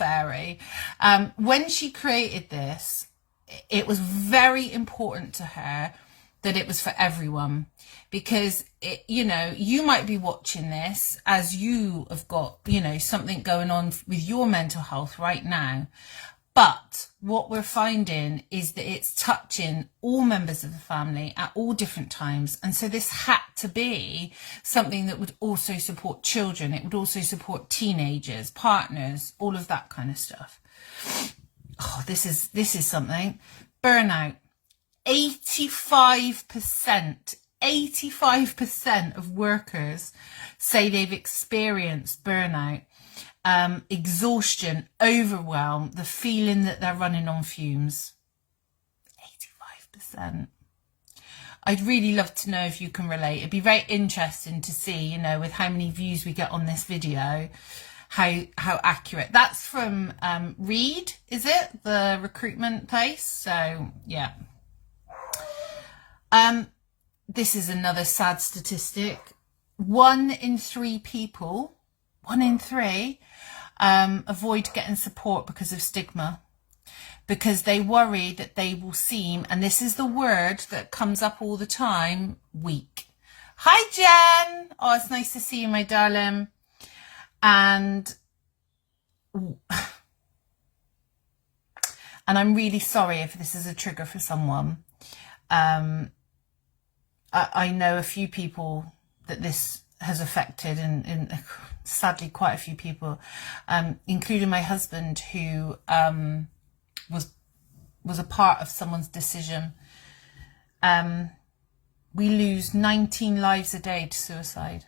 fairy. When she created this, it was very important to her that it was for everyone, because it, you know, you might be watching this as you have got, you know, something going on with your mental health right now. But what we're finding is that it's touching all members of the family at all different times. And so this had to be something that would also support children. It would also support teenagers, partners, all of that kind of stuff. Oh, this is something. Burnout. 85% of workers say they've experienced burnout. Exhaustion, overwhelm, the feeling that they're running on fumes. 85%. I'd really love to know if you can relate. It'd be very interesting to see, you know, with how many views we get on this video, how accurate. That's from Reed, is it? The recruitment place. So yeah. This is another sad statistic. 1 in 3 people, 1 in 3, avoid getting support because of stigma, because they worry that they will seem, and this is the word that comes up all the time, weak. Hi Jen! Oh, it's nice to see you, my darling. And I'm really sorry if this is a trigger for someone. I know a few people that this has affected, and sadly quite a few people, including my husband, who was a part of someone's decision. We lose 19 lives a day to suicide.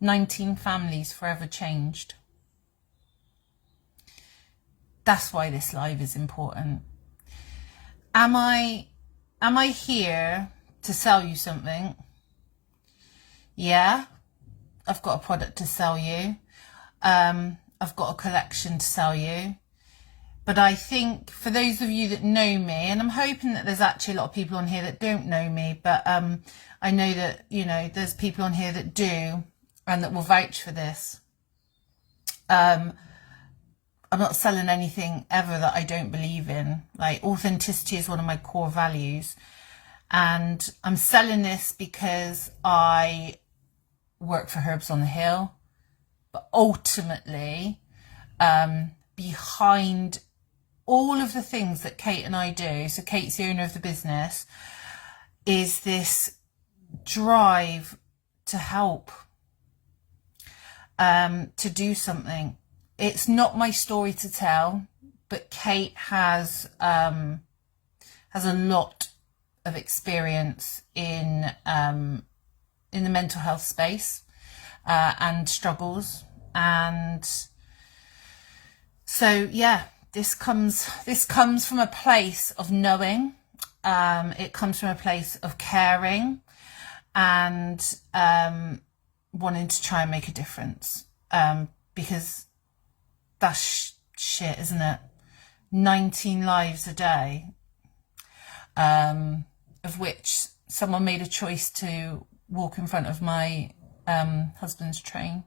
19 families forever changed. That's why this live is important. Am I here to sell you something? Yeah, I've got a product to sell you. I've got a collection to sell you. But I think for those of you that know me, and I'm hoping that there's actually a lot of people on here that don't know me, but I know that, you know, there's people on here that do and that will vouch for this. I'm not selling anything ever that I don't believe in. Like, authenticity is one of my core values. And I'm selling this because I work for Herbs on the Hill. But ultimately, behind all of the things that Kate and I do, so Kate's the owner of the business, is this drive to help, to do something. It's not my story to tell, but Kate has a lot of experience in the mental health space and struggles, and so yeah, this comes from a place of knowing. It comes from a place of caring and wanting to try and make a difference, because that's shit, isn't it? 19 lives a day, of which someone made a choice to walk in front of my husband's train.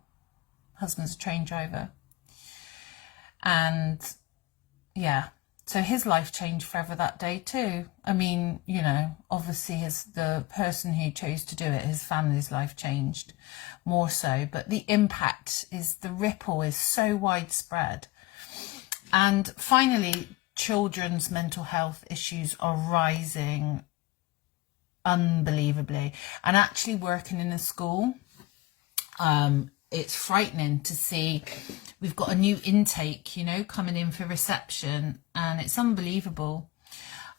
Husband's a train driver. And yeah, so his life changed forever that day too. I mean, you know, obviously as the person who chose to do it, his family's life changed more so, but the impact is, the ripple is so widespread. And finally, children's mental health issues are rising unbelievably. And actually working in a school, it's frightening to see. We've got a new intake, you know, coming in for reception, and it's unbelievable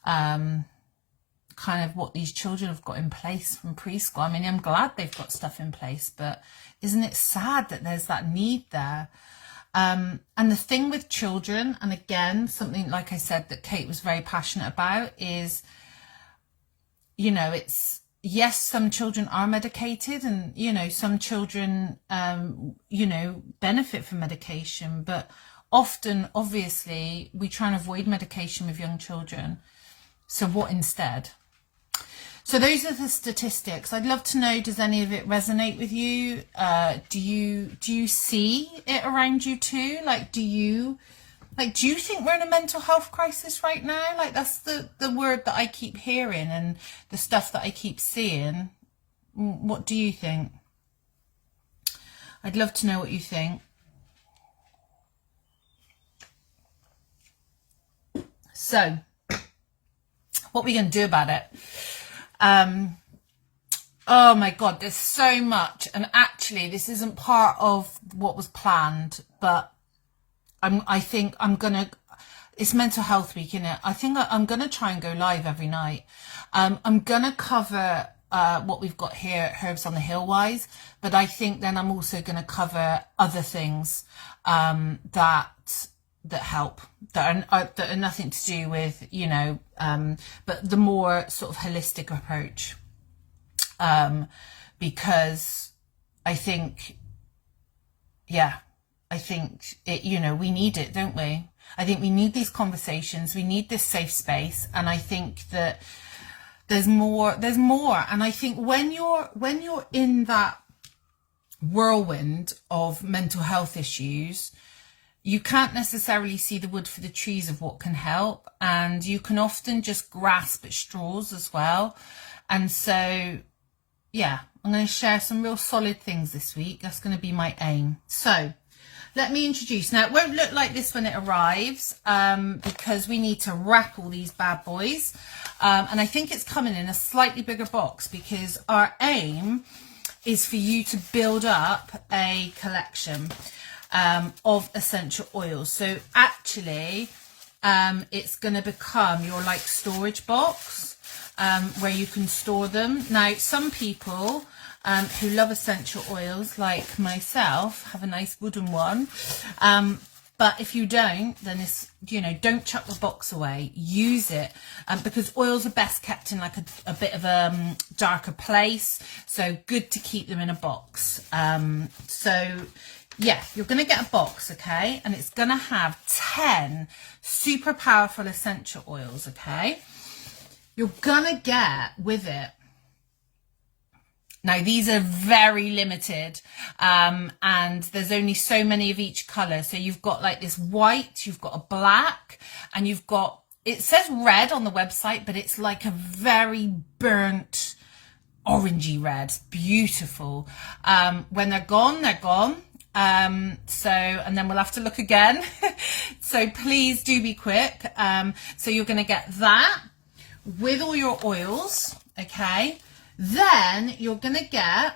kind of what these children have got in place from preschool. I mean, I'm glad they've got stuff in place, but isn't it sad that there's that need there? And the thing with children, and again, something like I said that Kate was very passionate about, is, you know, it's, yes, some children are medicated, and, you know, some children, you know, benefit from medication, but often, obviously, we try and avoid medication with young children. So what instead? So those are the statistics. I'd love to know, does any of it resonate with you? Do you see it around you too? Do you think we're in a mental health crisis right now? That's the word that I keep hearing and the stuff that I keep seeing. What do you think? I'd love to know what you think. So, what are we going to do about it? Oh my God, there's so much. And actually, this isn't part of what was planned, but I think I'm going to, it's Mental Health Week, isn't it? I think I'm going to try and go live every night. I'm going to cover what we've got here at Herbs on the Hill wise, but I think then I'm also going to cover other things that help, that are nothing to do with, but the more sort of holistic approach, because I think it, we need it, don't we? I think we need these conversations, we need this safe space, and I think that there's more, and I think when you're in that whirlwind of mental health issues, you can't necessarily see the wood for the trees of what can help, and you can often just grasp at straws as well. And so, yeah, I'm going to share some real solid things this week. That's going to be my aim. So let me introduce. Now, it won't look like this when it arrives, because we need to wrap all these bad boys. And I think it's coming in a slightly bigger box, because our aim is for you to build up a collection of essential oils. So actually, it's going to become your storage box, where you can store them. Now, some people who love essential oils, like myself, have a nice wooden one. But if you don't, then it's, don't chuck the box away. Use it, because oils are best kept in a bit of a darker place. So good to keep them in a box. So yeah, you're going to get a box, okay? And it's going to have 10 super powerful essential oils, okay? You're going to get with it. Now, these are very limited, and there's only so many of each colour. So you've got this white, you've got a black, and you've got, it says red on the website, but it's like a very burnt orangey red. Beautiful. When they're gone, they're gone. So, and then we'll have to look again. So please do be quick. So you're going to get that with all your oils, okay? Then you're going to get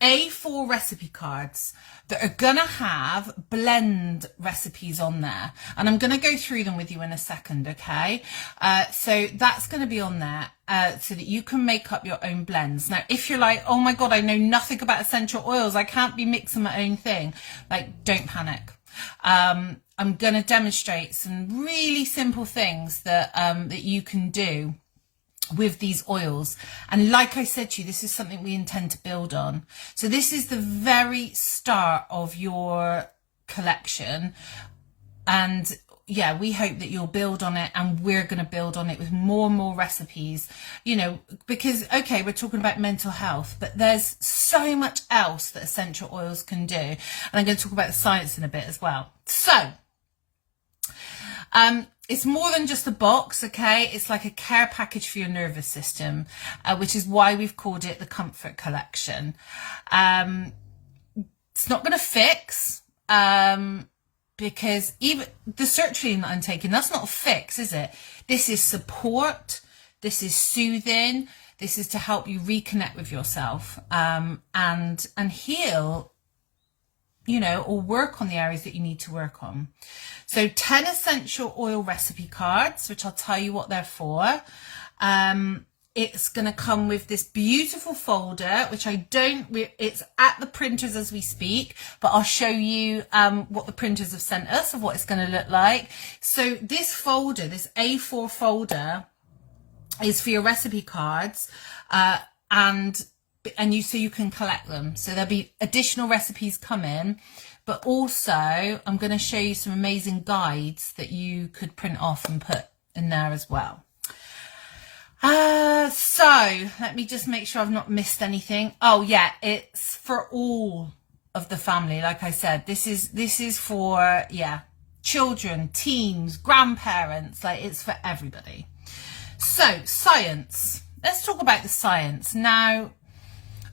A4 recipe cards that are going to have blend recipes on there. And I'm going to go through them with you in a second, okay? So that's going to be on there so that you can make up your own blends. Now, if you're like, oh my God, I know nothing about essential oils, I can't be mixing my own thing, don't panic. I'm going to demonstrate some really simple things that that you can do with these oils. And like I said to you, this is something we intend to build on. So this is the very start of your collection. And yeah, we hope that you'll build on it, and we're going to build on it with more and more recipes, because, okay, we're talking about mental health, but there's so much else that essential oils can do. And I'm going to talk about the science in a bit as well. So, it's more than just a box, okay? It's like a care package for your nervous system, which is why we've called it the Comfort Collection. It's not going to fix, because even the sertraline that I'm taking, that's not a fix, is it? This is support. This is soothing. This is to help you reconnect with yourself, and heal, or work on the areas that you need to work on. So 10 essential oil recipe cards, which I'll tell you what they're for. It's going to come with this beautiful folder, which it's at the printers as we speak, but I'll show you what the printers have sent us of what it's going to look like. So this folder, this A4 folder, is for your recipe cards, and so you can collect them. So there'll be additional recipes come in, but also I'm going to show you some amazing guides that you could print off and put in there as well. So let me just make sure I've not missed anything. Oh yeah, it's for all of the family. Like I said, this is for, yeah, children, teens, grandparents, like it's for everybody. So science. Let's talk about the science. Now,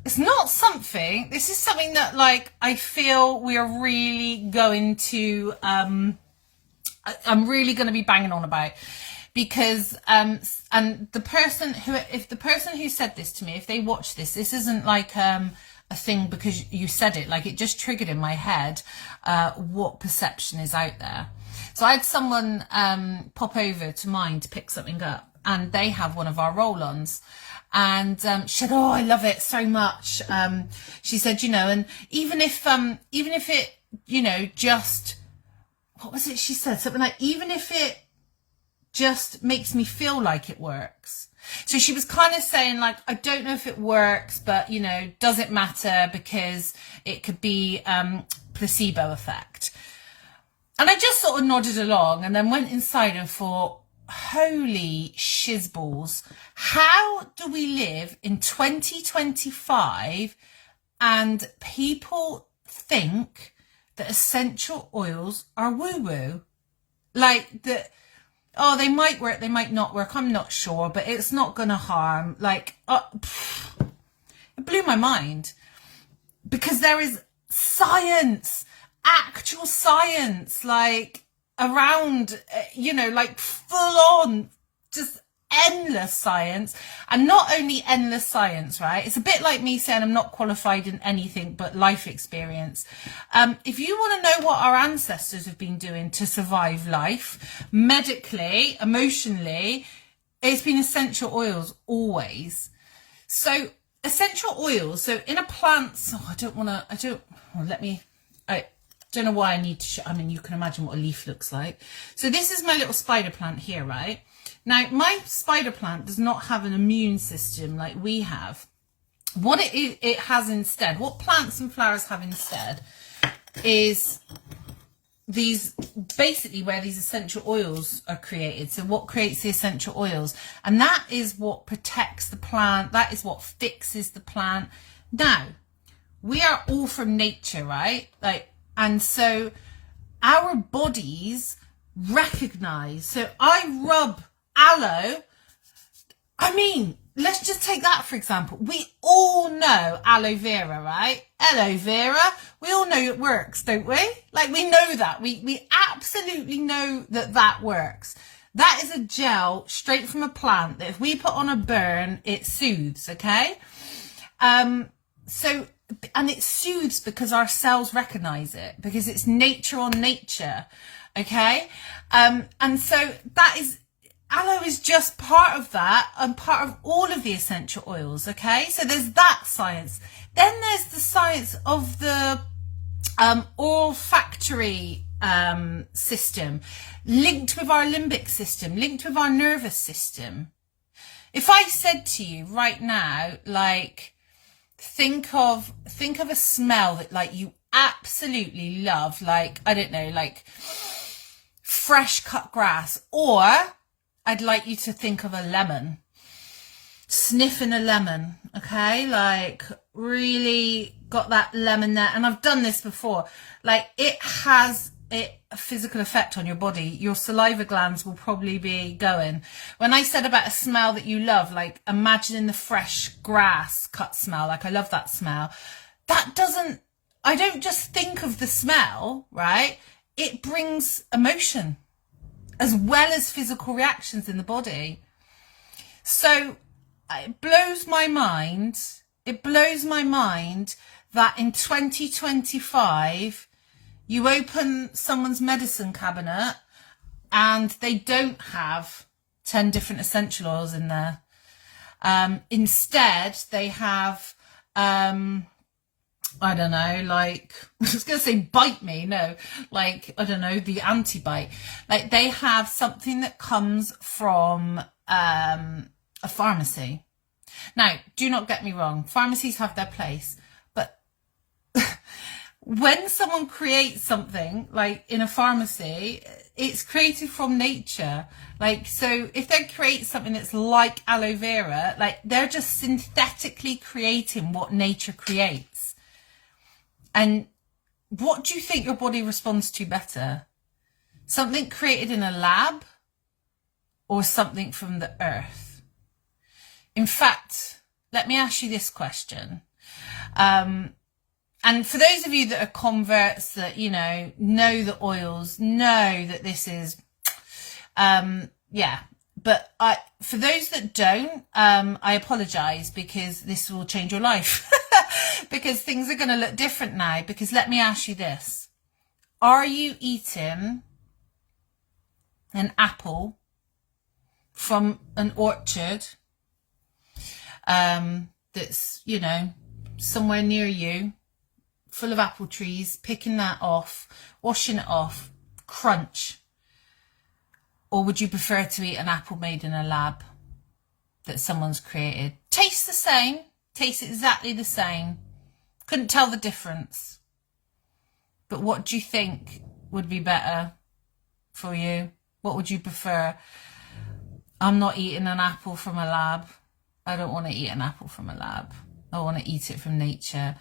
it's not something, this is something that like I feel we are really going to I'm really going to be banging on about, because and the person who, if the person who said this to me, if they watch this, this isn't like a thing because you said it, like it just triggered in my head what perception is out there. So I had someone pop over to mine to pick something up, and they have one of our roll-ons, and she said, oh, I love it so much. She said, you know, and even if it, you know, just, what was it she said? Something like, even if it just makes me feel like it works. So she was kind of saying like, I don't know if it works, but, you know, does it matter, because it could be placebo effect. And I just sort of nodded along and then went inside and thought, holy shizballs, how do we live in 2025 and people think that essential oils are woo-woo? Like that, oh, they might work, they might not work, I'm not sure, but it's not gonna harm. Like, it blew my mind, because there is science, actual science, like around, you know, like full on, just endless science. And not only endless science, right? It's a bit like me saying I'm not qualified in anything but life experience. If you want to know what our ancestors have been doing to survive life, medically, emotionally, it's been essential oils always. So essential oils, so in a plant, oh, I don't, I don't know why I need to I mean, you can imagine what a leaf looks like. So this is my little spider plant here, right? Now, my spider plant does not have an immune system like we have. What it has instead, what plants and flowers have instead, is these, basically where these essential oils are created. So what creates the essential oils? And that is what protects the plant. That is what fixes the plant. Now, we are all from nature, right? Like, and so our bodies recognize. So I rub aloe. I mean, let's just take that for example. We all know aloe vera, right? Aloe vera. We all know it works, don't we? Like, we know that. We absolutely know that that works. That is a gel straight from a plant that if we put on a burn, it soothes, okay? So, and it soothes because our cells recognize it, because it's nature on nature, okay? And so that is, aloe is just part of that and part of all of the essential oils, okay? So there's that science. Then there's the science of the olfactory system, linked with our limbic system, linked with our nervous system. If I said to you right now, like, think of a smell that like you absolutely love, like, I don't know, like fresh cut grass, or I'd like you to think of a lemon, sniffing a lemon, okay? Like, really got that lemon there. And I've done this before. Like, it has a physical effect on your body. Your saliva glands will probably be going. When I said about a smell that you love, like imagining the fresh grass cut smell, like I love that smell. That doesn't, I don't just think of the smell, right? It brings emotion as well as physical reactions in the body. So it blows my mind. It blows my mind that in 2025, you open someone's medicine cabinet and they don't have 10 different essential oils in there. Instead, they have, I don't know, like, I was going to say bite me. No, like, I don't know, the anti-bite. Like, they have something that comes from a pharmacy. Now, do not get me wrong. Pharmacies have their place. But when someone creates something like in a pharmacy, it's created from nature. Like, so if they create something that's like aloe vera, like they're just synthetically creating what nature creates. And what do you think your body responds to better? Something created in a lab or something from the earth? In fact, let me ask you this question. And for those of you that are converts that, you know the oils, know that this is, yeah. But for those that don't, I apologize, because this will change your life. Because things are going to look different now. Because let me ask you this. Are you eating an apple from an orchard that's, somewhere near you, full of apple trees, picking that off, washing it off, crunch? Or would you prefer to eat an apple made in a lab that someone's created? Tastes the same, tastes exactly the same. Couldn't tell the difference. But what do you think would be better for you? What would you prefer? I'm not eating an apple from a lab. I don't want to eat an apple from a lab. I want to eat it from nature.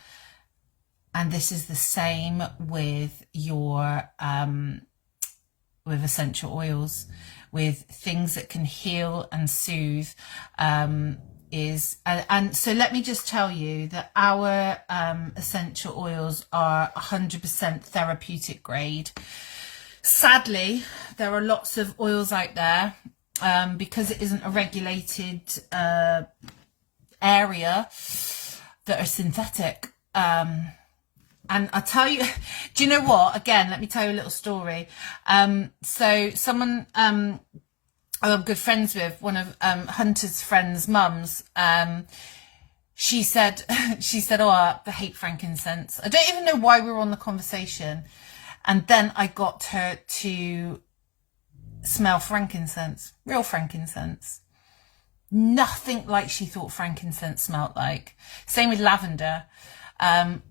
And this is the same with your with essential oils, with things that can heal and soothe. And so let me just tell you that our essential oils are 100% therapeutic grade. Sadly, there are lots of oils out there, because it isn't a regulated area, that are synthetic. And I tell you, do you know what? Again, let me tell you a little story. So someone I'm good friends with, one of Hunter's friends' mums, she said, oh, I hate frankincense. I don't even know why we were on the conversation. And then I got her to smell frankincense, real frankincense. Nothing like she thought frankincense smelled like. Same with lavender.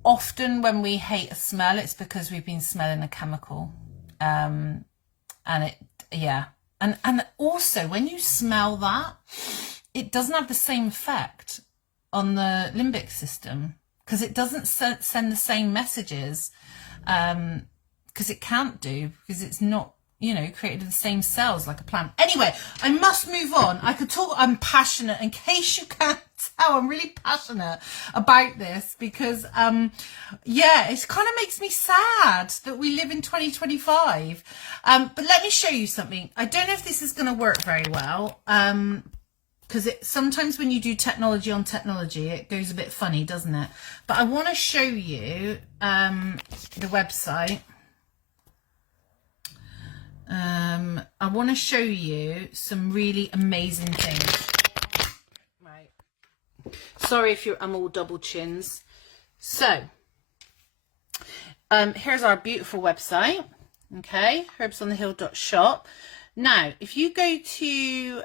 Often when we hate a smell, it's because we've been smelling a chemical. And also when you smell that, it doesn't have the same effect on the limbic system, because it doesn't send the same messages, because it can't do, because it's not, created in the same cells like a plant. Anyway, I must move on. I could talk, I'm passionate, in case you can't tell, I'm really passionate about this, because it kind of makes me sad that we live in 2025. But let me show you something. I don't know if this is going to work very well, because sometimes when you do technology on technology, it goes a bit funny, doesn't it? But I want to show you the website. I want to show you some really amazing things. Right. Sorry if I'm all double chins. So, here's our beautiful website. Okay, herbsonthehill.shop. Now, if you go to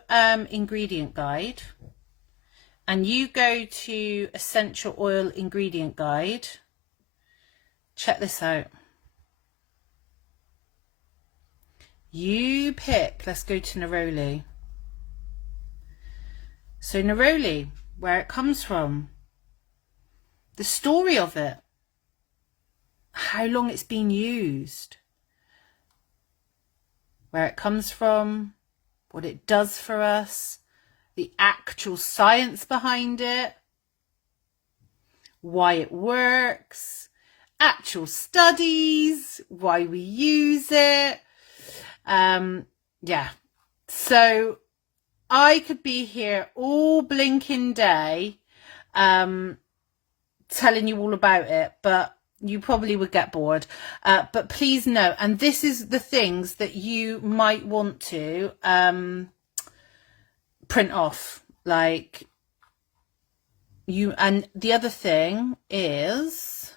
ingredient guide and you go to essential oil ingredient guide, check this out. You pick, let's go to neroli. So neroli, where it comes from, the story of it, how long it's been used, where it comes from, what it does for us, the actual science behind it, why it works, actual studies, why we use it. So I could be here all blinking day telling you all about it, but you probably would get bored. But please know, and this is the things that you might want to print off, like you. And the other thing is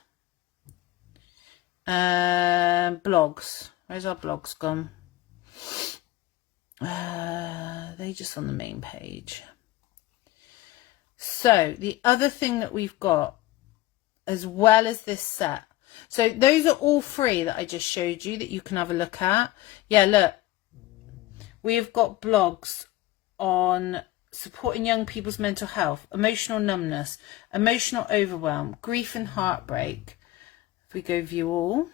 blogs. Where's our blogs gone? They just on the main page. So the other thing that we've got, as well as this set, So those are all free that I just showed you that you can have a look at. Yeah, look, we've got blogs on supporting young people's mental health, emotional numbness, emotional overwhelm, grief and heartbreak. If we go view all.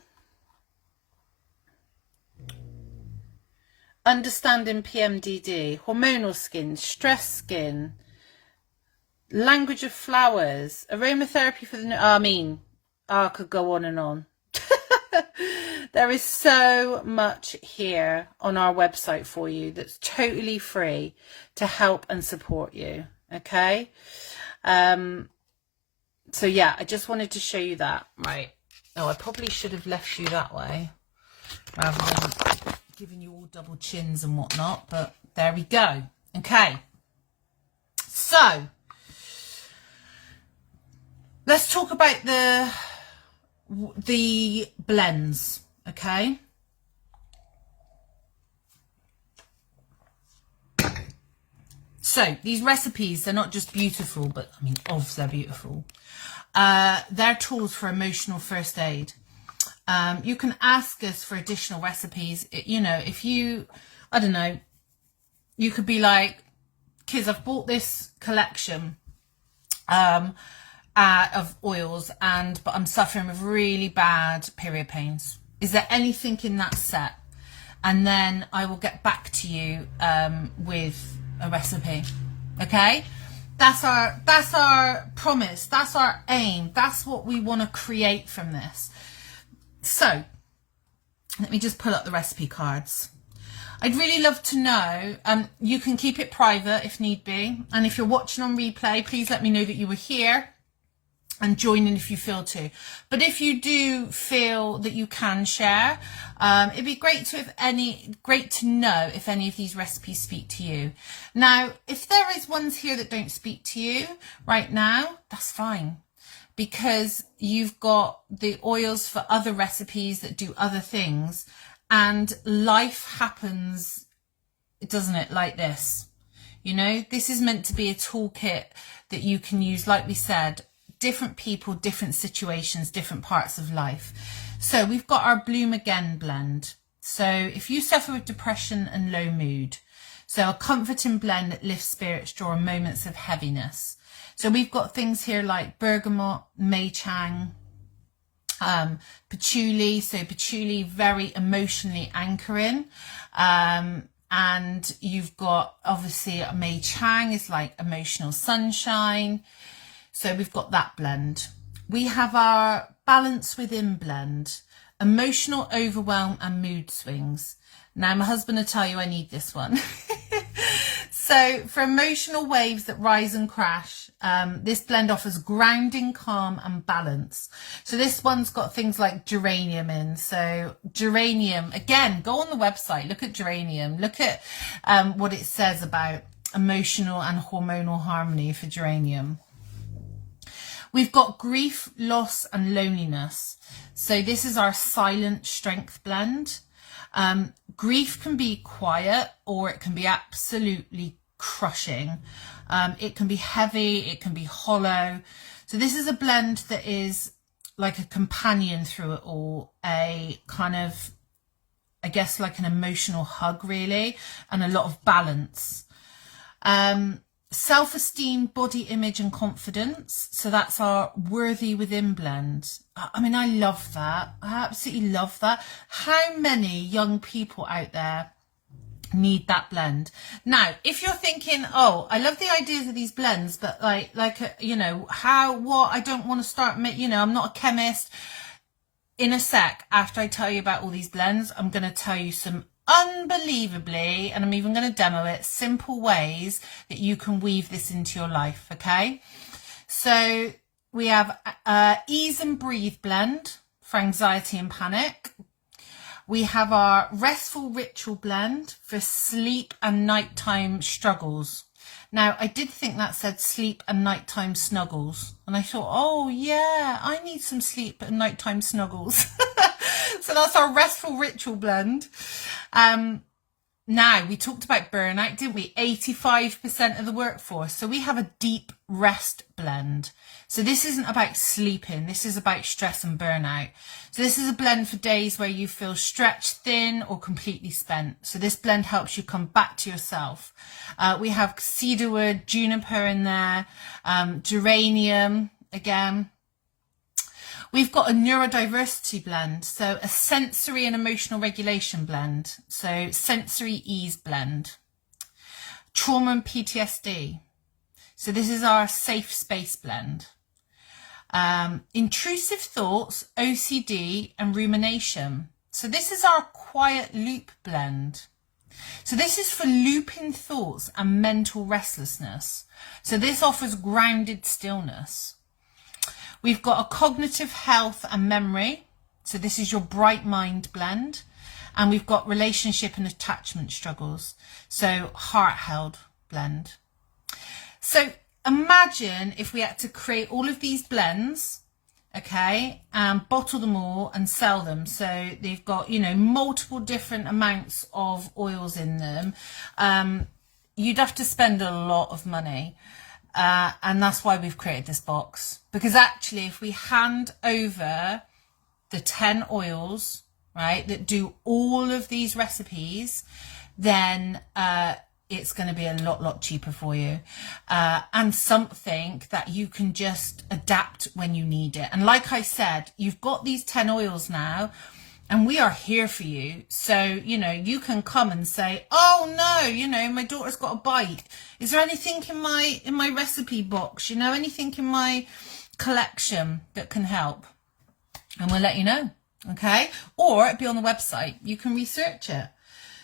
Understanding PMDD, hormonal skin, stress skin, language of flowers, aromatherapy for the... I could go on and on. There is so much here on our website for you that's totally free to help and support you. Okay. So yeah, I just wanted to show you that. Right. Oh, I probably should have left you that way rather than giving you all double chins and whatnot, but there we go. Okay. So let's talk about the blends. Okay. So these recipes, they're not just beautiful, but I mean, they're beautiful. They're tools for emotional first aid. You can ask us for additional recipes. You know, if you, I don't know, you could be like, kids, I've bought this collection of oils, but I'm suffering with really bad period pains. Is there anything in that set? And then I will get back to you with a recipe. Okay, that's our promise. That's our aim. That's what we want to create from this. So let me just pull up the recipe cards. I'd really love to know, you can keep it private if need be, and if you're watching on replay, please let me know that you were here and join in if you feel to. But if you do feel that you can share, it'd be great to know if any of these recipes speak to you. Now, if there is ones here that don't speak to you right now, that's fine, because you've got the oils for other recipes that do other things, and life happens, doesn't it, like this. You know, this is meant to be a toolkit that you can use, like we said, different people, different situations, different parts of life. So we've got our Bloom Again blend. So if you suffer with depression and low mood, so a comforting blend that lifts spirits during moments of heaviness. So we've got things here like bergamot, mei chang, patchouli. So patchouli, very emotionally anchoring. And you've got, obviously, mei chang is like emotional sunshine. So we've got that blend. We have our Balance Within blend, emotional overwhelm and mood swings. Now my husband will tell you I need this one. So for emotional waves that rise and crash, this blend offers grounding, calm and balance. So this one's got things like geranium in. So geranium, again, go on the website, look at geranium, look at what it says about emotional and hormonal harmony for geranium. We've got grief, loss and loneliness. So this is our silent strength blend. Grief can be quiet or it can be absolutely crushing. It can be heavy, it can be hollow. So this is a blend that is like a companion through it all, a kind of, I guess, like an emotional hug really, and a lot of balance. Self-esteem, body image and confidence. So that's our Worthy Within blend. I mean, I love that. I absolutely love that. How many young people out there need that blend? Now, if you're thinking, oh, I love the ideas of these blends, but you know, what, I don't want to start, you know, I'm not a chemist. In a sec, after I tell you about all these blends, I'm going to tell you some unbelievably, and I'm even going to demo it, simple ways that you can weave this into your life. Okay, so we have Ease and Breathe blend for anxiety and panic. We have our Restful Ritual blend for sleep and nighttime struggles. Now, I did think that said sleep and nighttime snuggles, and I thought, oh yeah, I need some sleep and nighttime snuggles. So that's our Restful Ritual blend. Now, we talked about burnout, didn't we? 85% of the workforce. So we have a deep rest blend. So this isn't about sleeping. This is about stress and burnout. So this is a blend for days where you feel stretched thin or completely spent. So this blend helps you come back to yourself. We have cedarwood, juniper in there, geranium again. We've got a neurodiversity blend, so a sensory and emotional regulation blend, so sensory ease blend. Trauma and PTSD, so this is our safe space blend. Intrusive thoughts, OCD and rumination, so this is our quiet loop blend. So this is for looping thoughts and mental restlessness, so this offers grounded stillness. We've got a cognitive health and memory. So this is your bright mind blend. And we've got relationship and attachment struggles. So heart held blend. So imagine if we had to create all of these blends, okay, and bottle them all and sell them. So they've got, you know, multiple different amounts of oils in them. You'd have to spend a lot of money. And that's why we've created this box, because actually if we hand over the 10 oils, right, that do all of these recipes, then it's going to be a lot cheaper for you, and something that you can just adapt when you need it. And like I said, you've got these 10 oils now, and we are here for you. So, you know, you can come and say, oh no, you know, my daughter's got a bite. Is there anything in my recipe box, you know, anything in my collection that can help? And we'll let you know, okay? Or it'll be on the website. You can research it.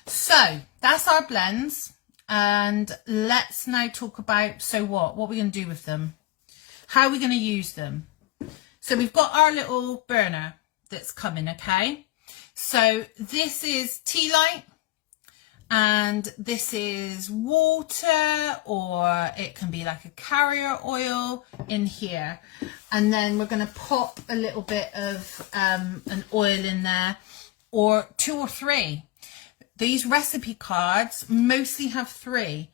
So that's our blends. And let's now talk about, so what are we going to do with them? How are we going to use them? So we've got our little burner that's coming, okay? So this is tea light, and this is water, or it can be like a carrier oil in here. And then we're going to pop a little bit of an oil in there, or 2 or 3. These recipe cards mostly have 3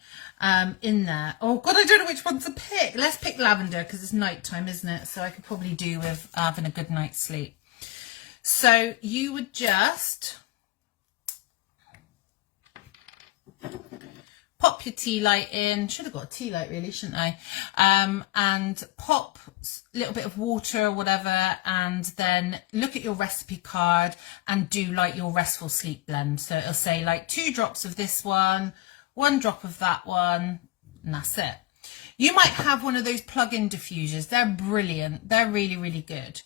in there. Oh God, I don't know which one to pick. Let's pick lavender because it's nighttime, isn't it? So I could probably do with having a good night's sleep. So you would just pop your tea light in. Should have got a tea light really, shouldn't I? And pop a little bit of water or whatever, and then look at your recipe card and do like your restful sleep blend. So it'll say like 2 drops of this one, 1 drop of that one, and that's it. You might have one of those plug-in diffusers. They're brilliant. They're really good.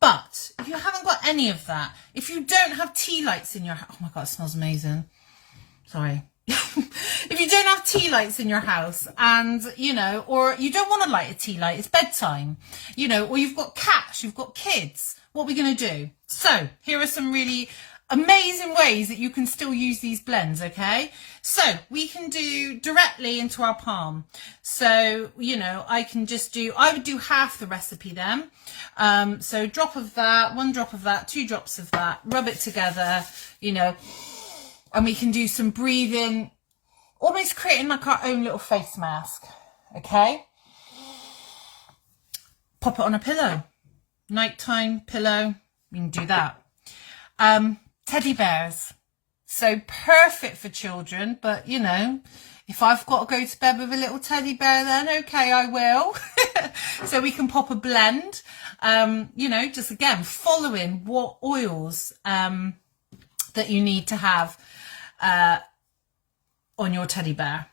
But if you haven't got any of that, if you don't have tea lights in your house, oh my God, it smells amazing. Sorry. If you don't have tea lights in your house, and, you know, or you don't want to light a tea light, it's bedtime, you know, or you've got cats, you've got kids, what are we going to do? So here are some really amazing ways that you can still use these blends, okay? So we can do directly into our palm. So, you know, I would do half the recipe then. So drop of that, 1 drop of that, 2 drops of that, rub it together, you know, and we can do some breathing, almost creating like our own little face mask, okay? Pop it on a pillow, nighttime pillow, we can do that. Teddy bears, so perfect for children, but you know, if I've got to go to bed with a little teddy bear, then okay, I will. So we can pop a blend, you know, just again, following what oils that you need to have on your teddy bear.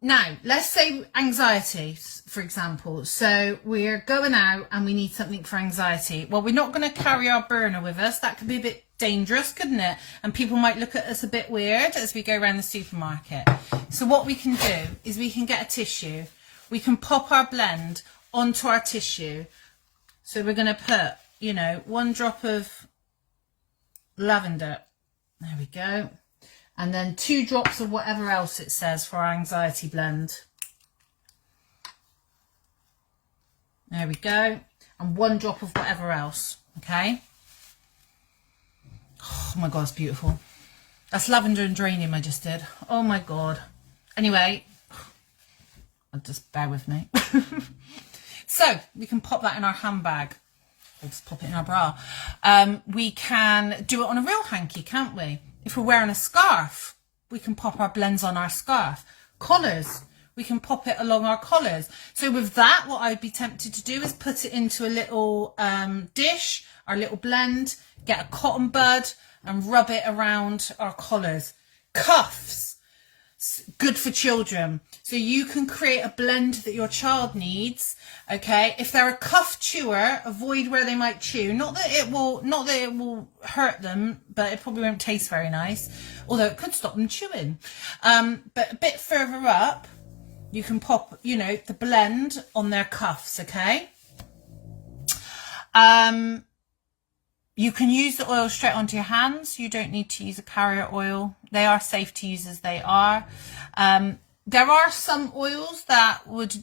Now, let's say anxiety, for example. So we're going out and we need something for anxiety. Well, we're not going to carry our burner with us. That could be a bit dangerous, couldn't it? And people might look at us a bit weird as we go around the supermarket. So what we can do is we can get a tissue. We can pop our blend onto our tissue. So we're going to put, you know, 1 drop of lavender. There we go. And then 2 drops of whatever else it says for our anxiety blend. There we go. And 1 drop of whatever else, okay? Oh Oh my God, it's beautiful. That's lavender and geranium I just did. Oh my God. Anyway, just bear with me. So we can pop that in our handbag. We'll just pop it in our bra. We can do it on a real hanky, can't we? If we're wearing a scarf, we can pop our blends on our scarf. Collars, we can pop it along our collars. So with that, what I'd be tempted to do is put it into a little dish, our little blend, get a cotton bud and rub it around our collars. Cuffs, good for children. So you can create a blend that your child needs. Okay, if they're a cuff chewer, avoid where they might chew. Not that it will hurt them, but it probably won't taste very nice. Although it could stop them chewing. But a bit further up, you can pop, you know, the blend on their cuffs. Okay. You can use the oil straight onto your hands. You don't need to use a carrier oil. They are safe to use as they are. There are some oils that would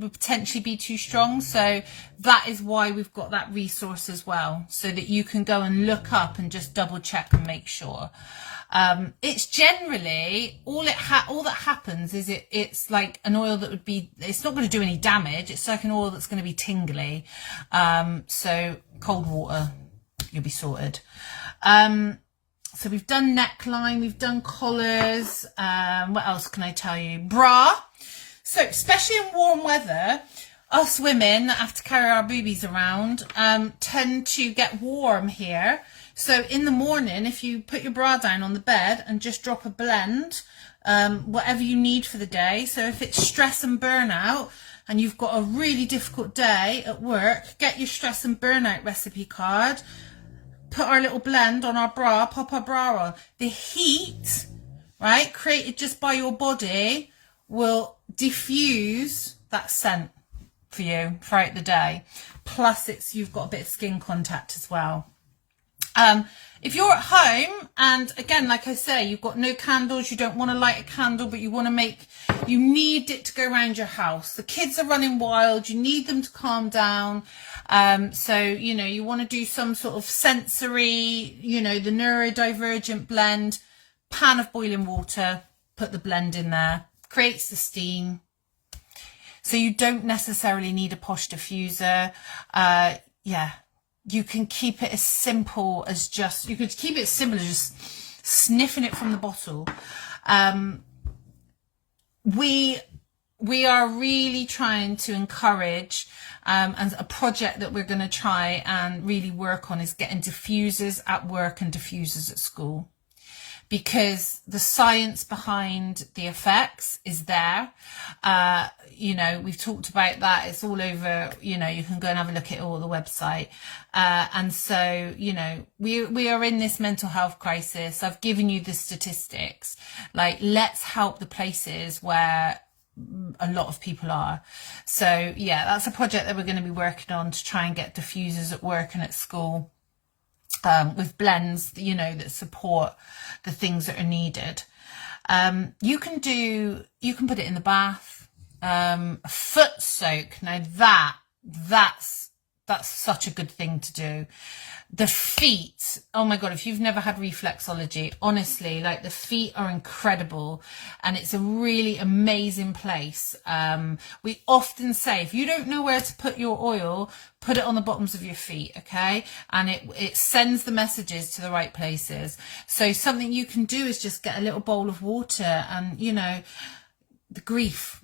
potentially be too strong. So that is why we've got that resource as well, so that you can go and look up and just double check and make sure. It's generally all that happens is it's like an oil that would be, it's not going to do any damage. It's like an oil that's going to be tingly. So cold water, you'll be sorted. So we've done neckline, we've done collars. What else can I tell you? Bra. So especially in warm weather, us women that have to carry our boobies around tend to get warm here. So in the morning, if you put your bra down on the bed and just drop a blend, whatever you need for the day. So if it's stress and burnout and you've got a really difficult day at work, get your stress and burnout recipe card. Put our little blend on our bra, pop our bra on. The heat, right, created just by your body will diffuse that scent for you throughout the day. Plus you've got a bit of skin contact as well. If you're at home and again, like I say, you've got no candles, you don't want to light a candle, but you need it to go around your house. The kids are running wild, you need them to calm down. So, you know, you want to do some sort of sensory, you know, the neurodivergent blend, pan of boiling water, put the blend in there, creates the steam. So you don't necessarily need a posh diffuser. Yeah. You can keep it as simple as just, you could keep it simple as just sniffing it from the bottle. We are really trying to encourage, and a project that we're going to try and really work on is getting diffusers at work and diffusers at school. Because the science behind the effects is there. You know, we've talked about that. It's all over, you know, you can go and have a look at it all on the website. And so, you know, we are in this mental health crisis. I've given you the statistics. Like, let's help the places where a lot of people are. So yeah, that's a project that we're going to be working on to try and get diffusers at work and at school. With blends, you know, that support the things that are needed. You can put it in the bath. A foot soak. Now that's such a good thing to do. The feet, oh my God, if you've never had reflexology, honestly, like the feet are incredible and it's a really amazing place. We often say, if you don't know where to put your oil, put it on the bottoms of your feet, okay? And it sends the messages to the right places. So something you can do is just get a little bowl of water and, you know, the grief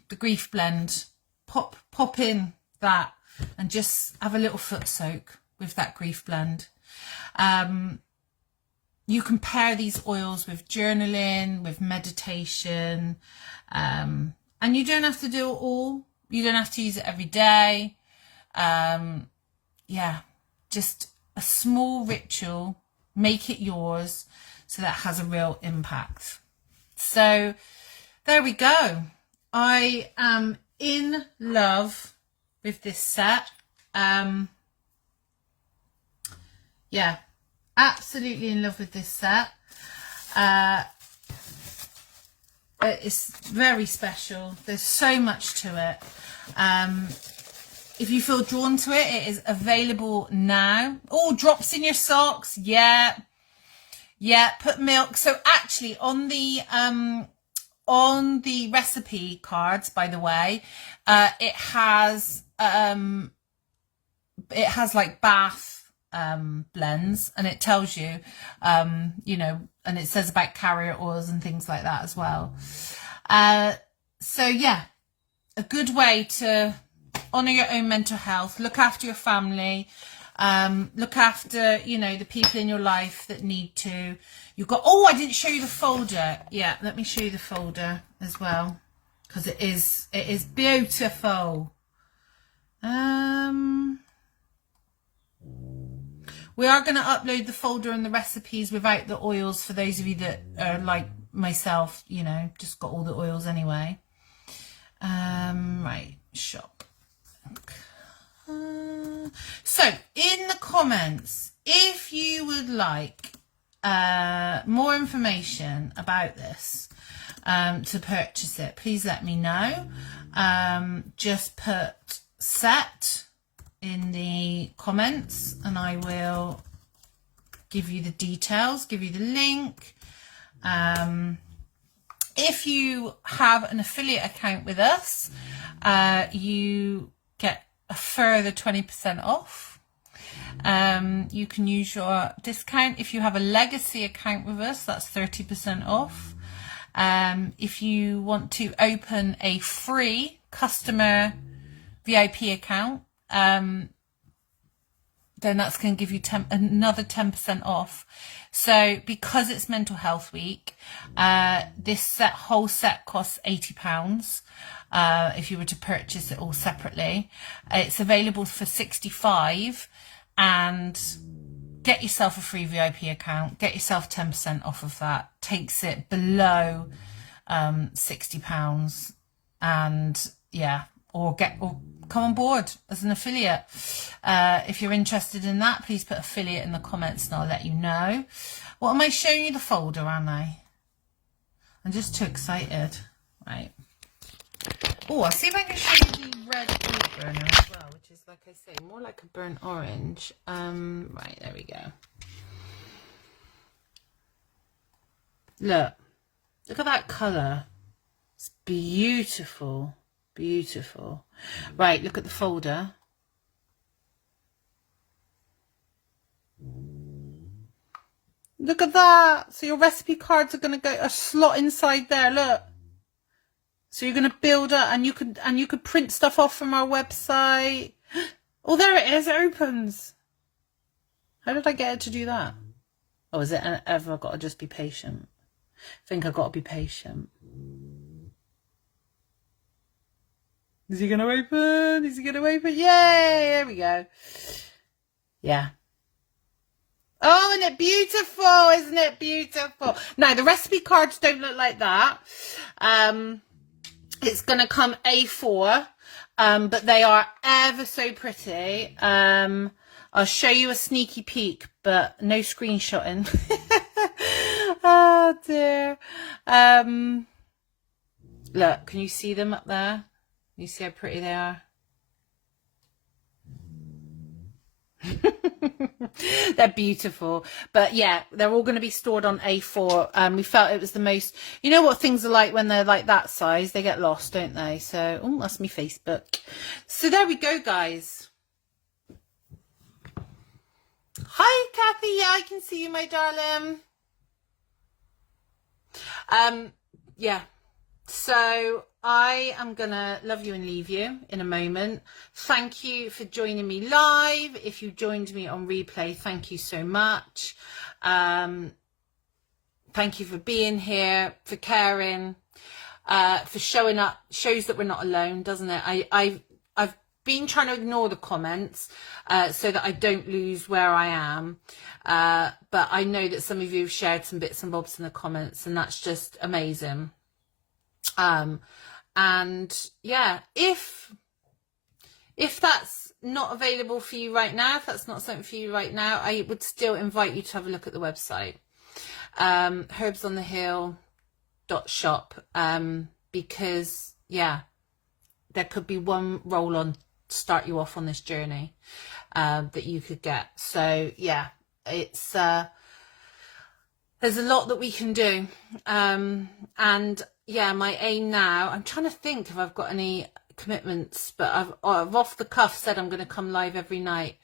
blend, pop in that and just have a little foot soak with that grief blend. You can pair these oils with journaling, with meditation, and you don't have to do it all. You don't have to use it every day. Yeah, just a small ritual, make it yours so that has a real impact. So there we go. I am in love with this set. Yeah, absolutely in love with this set. It's very special. There's so much to it. If you feel drawn to it, it is available now. Oh, drops in your socks. Yeah. Yeah, put milk. So actually on the recipe cards, by the way, it has like bath blends, and it tells you you know, and it says about carrier oils and things like that as well. So yeah, a good way to honor your own mental health, look after your family, look after, you know, the people in your life that need to. You've got, oh, I didn't show you the folder. Yeah, let me show you the folder as well, because it is beautiful. We are going to upload the folder and the recipes without the oils for those of you that are like myself, you know, just got all the oils anyway. Right, shop. So in the comments, if you would like more information about this, to purchase it, please let me know. Just put set in the comments and I will give you the details, give you the link. If you have an affiliate account with us, you get a further 20% off. You can use your discount. If you have a legacy account with us, that's 30% off. If you want to open a free customer VIP account, then that's going to give you another 10% off. So because it's Mental Health Week, this whole set costs £80. If you were to purchase it all separately, it's available for £65, and get yourself a free VIP account, get yourself 10% off of that, takes it below £60, and yeah, or come on board as an affiliate. If you're interested in that, please put affiliate in the comments and I'll let you know. What am I showing you? The folder, aren't I? I'm just too excited. Right. Oh, I'll see if I can show you the red food burner as well, which is, like I say, more like a burnt orange. Right, there we go. Look at that colour. It's beautiful. Beautiful. Right, look at the folder. Look at that. So your recipe cards are going to go a slot inside there. Look. So you're going to build up, and you could print stuff off from our website. Oh, there it is. It opens. How did I get it to do that? Oh, is it ever got to just be patient? I think I've got to be patient. Is he going to open? Is he going to open? Yay! There we go. Yeah. Oh, isn't it beautiful? Isn't it beautiful? Now, the recipe cards don't look like that. It's going to come A4, but they are ever so pretty. I'll show you a sneaky peek, but no screenshotting. Oh, dear. Look, can you see them up there? You see how pretty they are? They're beautiful, but yeah, they're all going to be stored on A4. We felt it was the most, you know what things are like when they're like that size, they get lost, don't they? So, oh, that's me Facebook. So there we go, guys. Hi, Kathy. Yeah, I can see you, my darling. Yeah, so I am gonna love you and leave you in a moment. Thank you for joining me live. If you joined me on replay, thank you so much. Thank you for being here, for caring, for showing up. Shows that we're not alone, doesn't it? I've been trying to ignore the comments so that I don't lose where I am. But I know that some of you have shared some bits and bobs in the comments, and that's just amazing. And yeah, if that's not available for you right now, if that's not something for you right now, I would still invite you to have a look at the website, herbsonthehill.shop, because yeah, there could be one roll-on to start you off on this journey that you could get. So yeah, it's there's a lot that we can do. And yeah, my aim now, I'm trying to think if I've got any commitments, but I've off the cuff said I'm going to come live every night.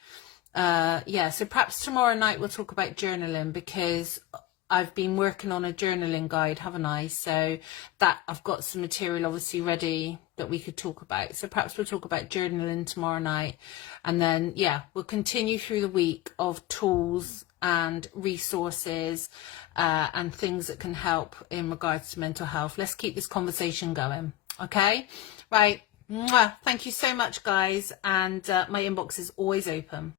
Yeah, so perhaps tomorrow night we'll talk about journaling, because I've been working on a journaling guide, haven't I? So that I've got some material obviously ready that we could talk about. So perhaps we'll talk about journaling tomorrow night. And then, yeah, we'll continue through the week of tools and resources and things that can help in regards to mental health. Let's keep this conversation going. Okay? Right. Mwah. Thank you so much, guys. And my inbox is always open.